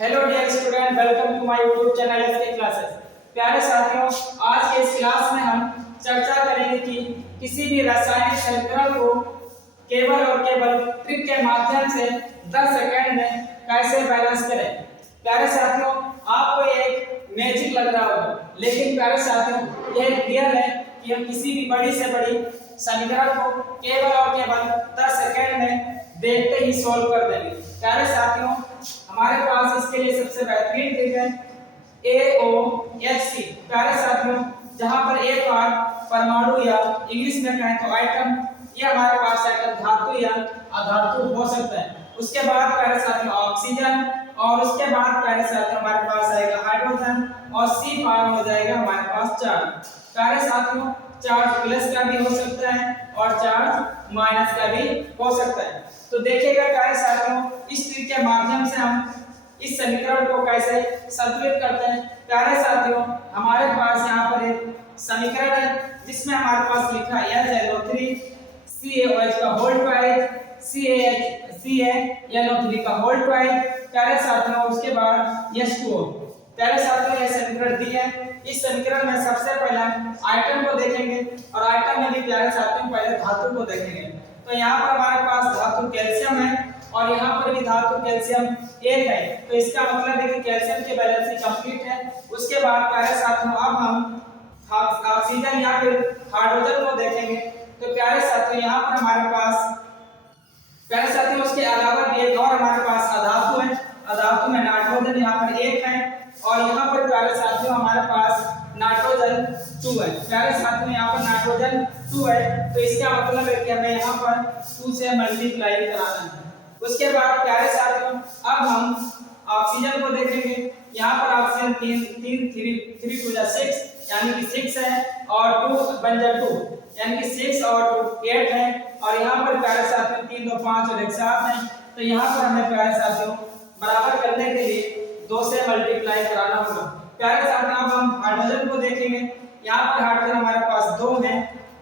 Hello dear student, welcome to my YouTube channel SK classes. प्यारे साथियों, आज के इस क्लास में हम चर्चा करेंगे कि किसी भी रासायनिक समीकरण को केवल और केवल ट्रिक के माध्यम से 10 सेकंड में कैसे बैलेंस करें। प्यारे साथियों, आपको एक मैजिक लग रहा होगा, लेकिन प्यारे साथियों यह रियल है कि हम किसी भी बड़ी से बड़ी समीकरण को केवल और केवल 10 सेकंड में देखते ही सॉल्व कर देंगे। प्यारे साथियों, हमारे पास इसके लिए सबसे बेहतरीन ट्रिक है AOHC। प्यारे साथियों, जहां पर एक बार परमाणु या इंग्लिश में कहें तो आइटम, ये हमारे पास आइटम धातु या अधातु हो सकता है। उसके बाद प्यारे साथियों ऑक्सीजन, और उसके बाद प्यारे साथियों हमारे पास आएगा हाइड्रोजन, और C फॉर्म हो जाएगा हमारे पास चार्ज। प्यारे साथियों, चार्ज प्लस का भी हो सकता है और चार्ज माइनस का भी हो सकता है। तो देखिएगा प्यारे साथियों, इस ट्रिक के माध्यम से हम इस समीकरण को कैसे संतुलित करते हैं। प्यारे साथियों, हमारे पास यहाँ पर एक समीकरण है जिसमें हमारे पास लिखा है NH3 CaOH का होल ट्वाइस CaNO3 का होल ट्वाइस। प्यारे साथियों, उसके बाद H2O। प्यारे साथियों, यह समीकरण दी है। इस समीकरण में सबसे पहले आइटम को देखेंगे और आइटम में भी प्यारे साथियों पहले धातु को देखेंगे। तो यहाँ पर हमारे पास धातु कैल्शियम है और यहाँ पर भी धातु कैल्शियम 1 है, तो इसका मतलब है कि कैल्शियम की बैलेंसिंग कंप्लीट है। उसके बाद प्यारे साथियों अब हम ऑक्सीजन या फिर हाइड्रोजन को देखेंगे। तो प्यारे साथियों, यहाँ पर हमारे पास प्यारे साथियों उसके अलावा भी एक और हमारे पास अधातु है। अधातु में नाइट्रोजन यहाँ पर 1 है और यहाँ पर प्यारे साथियों हमारे पास नाइट्रोजन 2 है। प्यारे साथियों, यहाँ पर नाइट्रोजन 2 है, तो इसका मतलब है कि हमें यहाँ पर 2 से मल्टीप्लाई कराना है। उसके बाद प्यारे साथियों अब हम ऑक्सीजन को देखेंगे। यहाँ पर ऑक्सीजन 3 2 6 यानी कि 6 है और 2 बन जाए 2 यानी कि 6 और 2 8 है, और यहाँ पर प्यारे साथियों 3 2 5 और 1 7 है। तो यहाँ पर हमें प्यारे साथियों बराबर करने के लिए 2 से मल्टीप्लाई कराना होगा। प्यारे साथियों अब हम हाइड्रोजन को देखेंगे। यहाँ पर हाइड्रोजन हमारे पास 2 है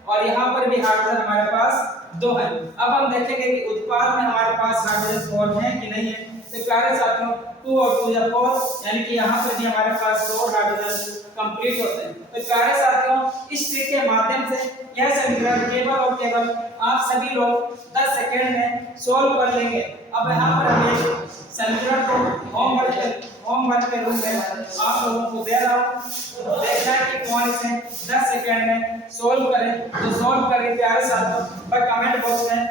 और यहाँ पर भी हाइड्रोजन हमारे पास 2 है। अब हम देखेंगे कि उत्पाद में हमारे पास हाइड्रोजन 4 है कि नहीं है। तो प्यारे साथियों 2 और 2 या 4 यानी कि यहाँ पर भी हमारे पास 4 हाइड्रोजन कंप्लीट होते हैं। तो प्यारे साथियों, इस ट्रिक के माध्यम से यह समीकरण केवल और केवल आप सभी लोग 10 सेकंड में सोल्व कर लेंगे। अब यहाँ पर हम समीकरण को होमवर्क के रूप में आप लोगों को दे रहा हूँ। देखना है कि कौन इसे 10 सेकंड में सोल्व करें। तो सोल्व करके प्यारे साथियों पर कमेंट बॉक्स में